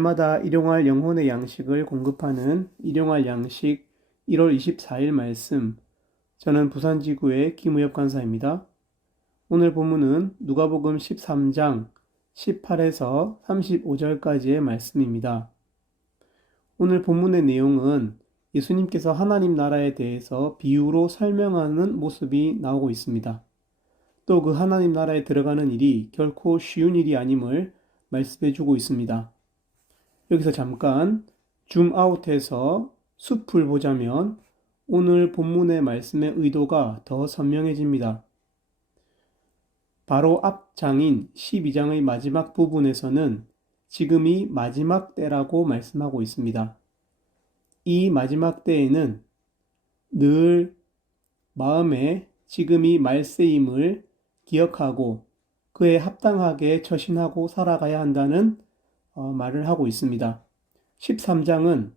날마다 일용할 영혼의 양식을 공급하는 일용할 양식 1월 24일 말씀. 저는 부산지구의 김우엽 간사입니다. 오늘 본문은 누가복음 13장 18에서 35절까지의 말씀입니다. 오늘 본문의 내용은 예수님께서 하나님 나라에 대해서 비유로 설명하는 모습이 나오고 있습니다. 또 그 하나님 나라에 들어가는 일이 결코 쉬운 일이 아님을 말씀해 주고 있습니다. 여기서 잠깐 줌아웃해서 숲을 보자면 오늘 본문의 말씀의 의도가 더 선명해집니다. 바로 앞 장인 12장의 마지막 부분에서는 지금이 마지막 때라고 말씀하고 있습니다. 이 마지막 때에는 늘 마음에 지금이 말세임을 기억하고 그에 합당하게 처신하고 살아가야 한다는 말을 하고 있습니다. 13장은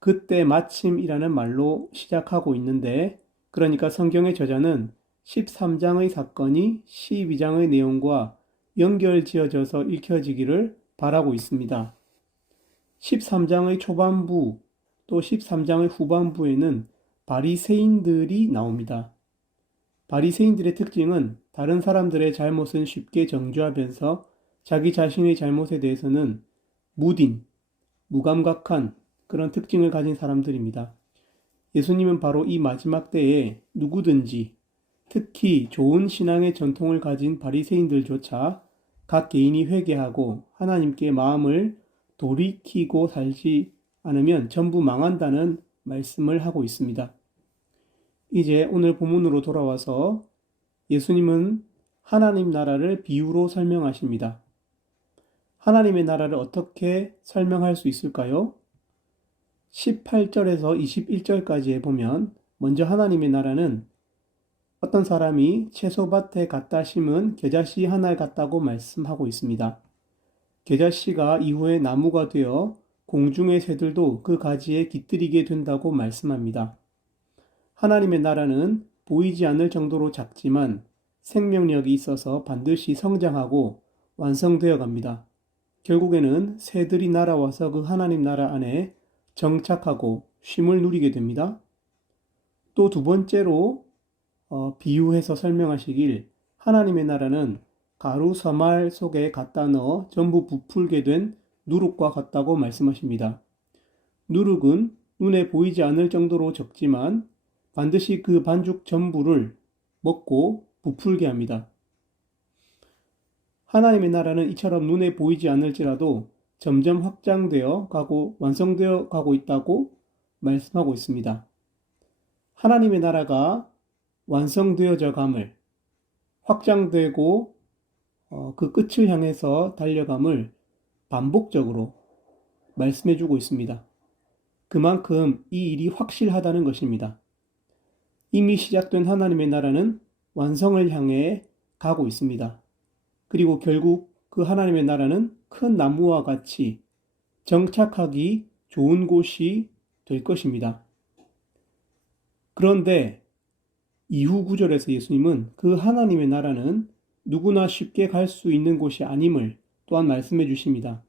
그때 마침이라는 말로 시작하고 있는데, 그러니까 성경의 저자는 13장의 사건이 12장의 내용과 연결지어져서 읽혀지기를 바라고 있습니다. 13장의 초반부 또 13장의 후반부에는 바리새인들이 나옵니다. 바리새인들의 특징은 다른 사람들의 잘못은 쉽게 정죄하면서 자기 자신의 잘못에 대해서는 무딘, 무감각한 그런 특징을 가진 사람들입니다. 예수님은 바로 이 마지막 때에 누구든지, 특히 좋은 신앙의 전통을 가진 바리새인들조차 각 개인이 회개하고 하나님께 마음을 돌이키고 살지 않으면 전부 망한다는 말씀을 하고 있습니다. 이제 오늘 본문으로 돌아와서 예수님은 하나님 나라를 비유로 설명하십니다. 하나님의 나라를 어떻게 설명할 수 있을까요? 18절에서 21절까지에 보면 먼저 하나님의 나라는 어떤 사람이 채소밭에 갖다 심은 겨자씨 하나 같다고 말씀하고 있습니다. 겨자씨가 이후에 나무가 되어 공중의 새들도 그 가지에 깃들이게 된다고 말씀합니다. 하나님의 나라는 보이지 않을 정도로 작지만 생명력이 있어서 반드시 성장하고 완성되어 갑니다. 결국에는 새들이 날아와서 그 하나님 나라 안에 정착하고 쉼을 누리게 됩니다. 또 두 번째로 비유해서 설명하시길 하나님의 나라는 가루 서말 속에 갖다 넣어 전부 부풀게 된 누룩과 같다고 말씀하십니다. 누룩은 눈에 보이지 않을 정도로 적지만 반드시 그 반죽 전부를 먹고 부풀게 합니다. 하나님의 나라는 이처럼 눈에 보이지 않을지라도 점점 확장되어 가고 완성되어 가고 있다고 말씀하고 있습니다. 하나님의 나라가 완성되어져 감을, 확장되고 그 끝을 향해서 달려감을 반복적으로 말씀해 주고 있습니다. 그만큼 이 일이 확실하다는 것입니다. 이미 시작된 하나님의 나라는 완성을 향해 가고 있습니다. 그리고 결국 그 하나님의 나라는 큰 나무와 같이 정착하기 좋은 곳이 될 것입니다. 그런데 이후 구절에서 예수님은 그 하나님의 나라는 누구나 쉽게 갈 수 있는 곳이 아님을 또한 말씀해 주십니다.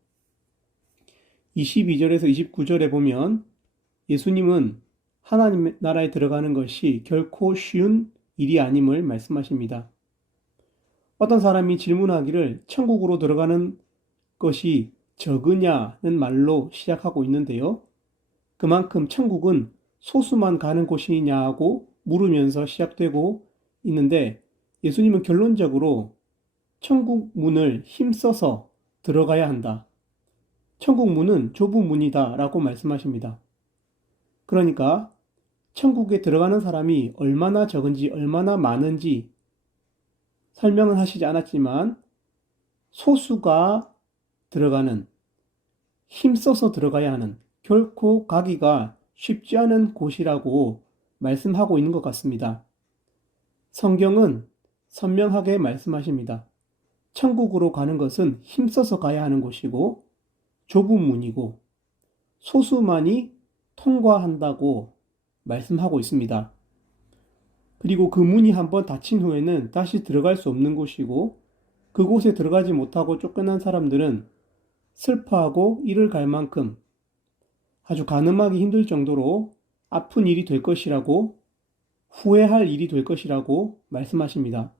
22절에서 29절에 보면 예수님은 하나님 나라에 들어가는 것이 결코 쉬운 일이 아님을 말씀하십니다. 어떤 사람이 질문하기를 천국으로 들어가는 것이 적으냐는 말로 시작하고 있는데요. 그만큼 천국은 소수만 가는 곳이냐고 물으면서 시작되고 있는데 예수님은 결론적으로 천국 문을 힘써서 들어가야 한다. 천국 문은 좁은 문이다 라고 말씀하십니다. 그러니까 천국에 들어가는 사람이 얼마나 적은지 얼마나 많은지 설명은 하시지 않았지만 소수가 들어가는, 힘써서 들어가야 하는, 결코 가기가 쉽지 않은 곳이라고 말씀하고 있는 것 같습니다. 성경은 선명하게 말씀하십니다. 천국으로 가는 것은 힘써서 가야 하는 곳이고 좁은 문이고 소수만이 통과한다고 말씀하고 있습니다. 그리고 그 문이 한번 닫힌 후에는 다시 들어갈 수 없는 곳이고 그곳에 들어가지 못하고 쫓겨난 사람들은 슬퍼하고 이를 갈 만큼 아주 가늠하기 힘들 정도로 아픈 일이 될 것이라고, 후회할 일이 될 것이라고 말씀하십니다.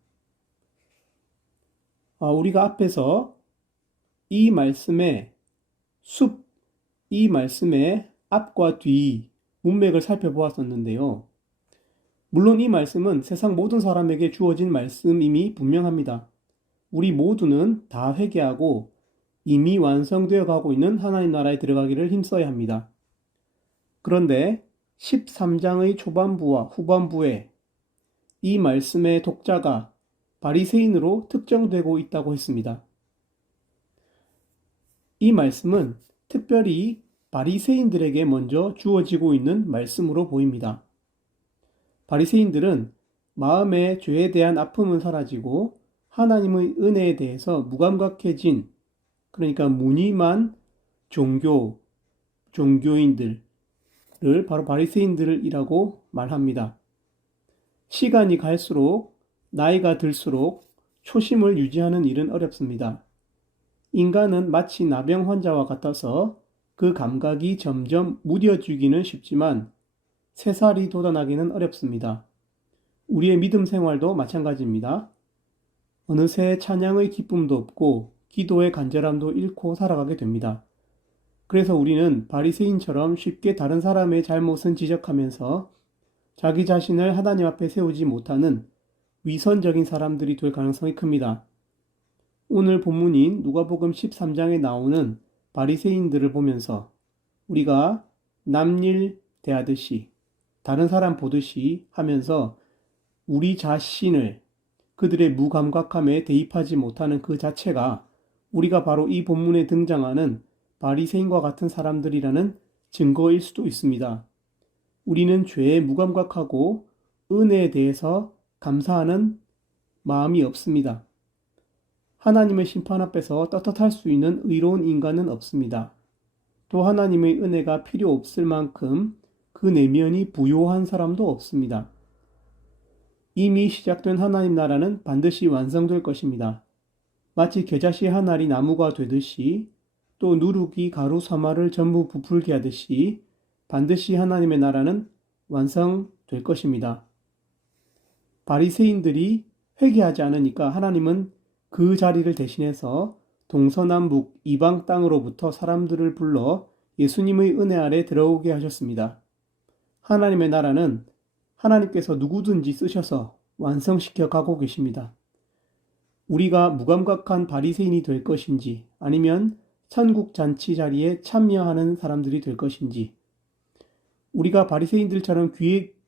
우리가 앞에서 이 말씀의 이 말씀의 앞과 뒤 문맥을 살펴보았었는데요. 물론 이 말씀은 세상 모든 사람에게 주어진 말씀임이 분명합니다. 우리 모두는 다 회개하고 이미 완성되어 가고 있는 하나님 나라에 들어가기를 힘써야 합니다. 그런데 13장의 초반부와 후반부에 이 말씀의 독자가 바리새인으로 특정되고 있다고 했습니다. 이 말씀은 특별히 바리새인들에게 먼저 주어지고 있는 말씀으로 보입니다. 바리새인들은 마음의 죄에 대한 아픔은 사라지고 하나님의 은혜에 대해서 무감각해진, 그러니까 무늬만 종교인들을 바로 바리새인들이라고 말합니다. 시간이 갈수록, 나이가 들수록 초심을 유지하는 일은 어렵습니다. 인간은 마치 나병 환자와 같아서 그 감각이 점점 무뎌지기는 쉽지만 새살이 돋아나기는 어렵습니다. 우리의 믿음 생활도 마찬가지입니다. 어느새 찬양의 기쁨도 없고 기도의 간절함도 잃고 살아가게 됩니다. 그래서 우리는 바리새인처럼 쉽게 다른 사람의 잘못은 지적하면서 자기 자신을 하나님 앞에 세우지 못하는 위선적인 사람들이 될 가능성이 큽니다. 오늘 본문인 누가복음 13장에 나오는 바리새인들을 보면서 우리가 남일 대하듯이, 다른 사람 보듯이 하면서 우리 자신을 그들의 무감각함에 대입하지 못하는 그 자체가 우리가 바로 이 본문에 등장하는 바리새인과 같은 사람들이라는 증거일 수도 있습니다. 우리는 죄에 무감각하고 은혜에 대해서 감사하는 마음이 없습니다. 하나님의 심판 앞에서 떳떳할 수 있는 의로운 인간은 없습니다. 또 하나님의 은혜가 필요 없을 만큼 그 내면이 부요한 사람도 없습니다. 이미 시작된 하나님 나라는 반드시 완성될 것입니다. 마치 겨자씨 한 알이 나무가 되듯이, 또 누룩이 가루 사마를 전부 부풀게 하듯이 반드시 하나님의 나라는 완성될 것입니다. 바리새인들이 회개하지 않으니까 하나님은 그 자리를 대신해서 동서남북 이방 땅으로부터 사람들을 불러 예수님의 은혜 아래 들어오게 하셨습니다. 하나님의 나라는 하나님께서 누구든지 쓰셔서 완성시켜 가고 계십니다. 우리가 무감각한 바리새인이 될 것인지, 아니면 천국 잔치 자리에 참여하는 사람들이 될 것인지, 우리가 바리새인들처럼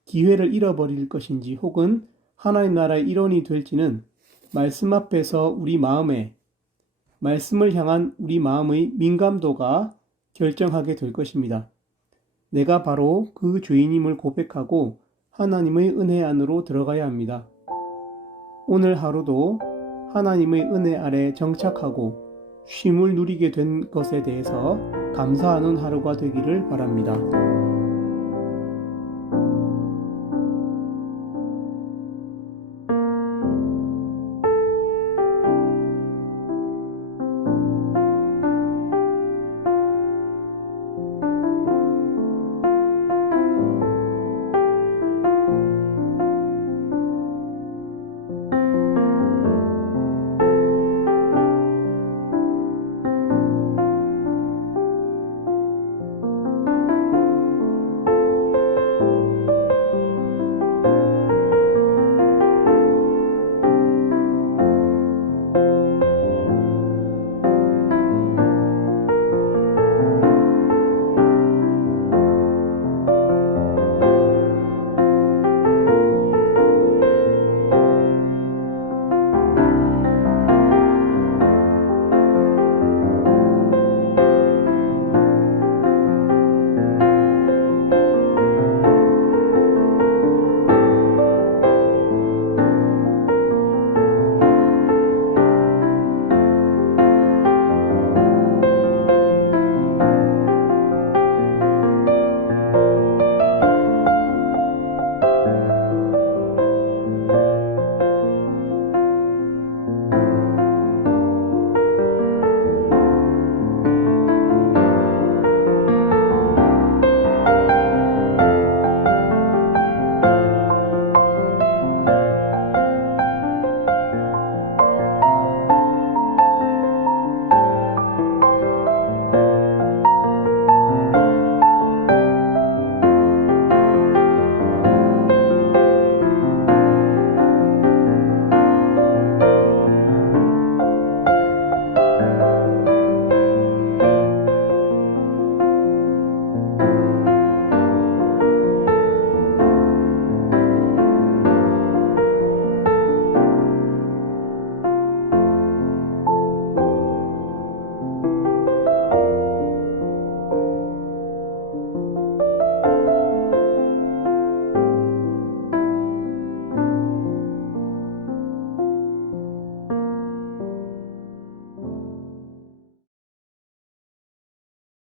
기회를 잃어버릴 것인지, 혹은 하나님 나라의 일원이 될지는 말씀 앞에서 말씀을 향한 우리 마음의 민감도가 결정하게 될 것입니다. 내가 바로 그 죄인임을 고백하고 하나님의 은혜 안으로 들어가야 합니다. 오늘 하루도 하나님의 은혜 아래 정착하고 쉼을 누리게 된 것에 대해서 감사하는 하루가 되기를 바랍니다.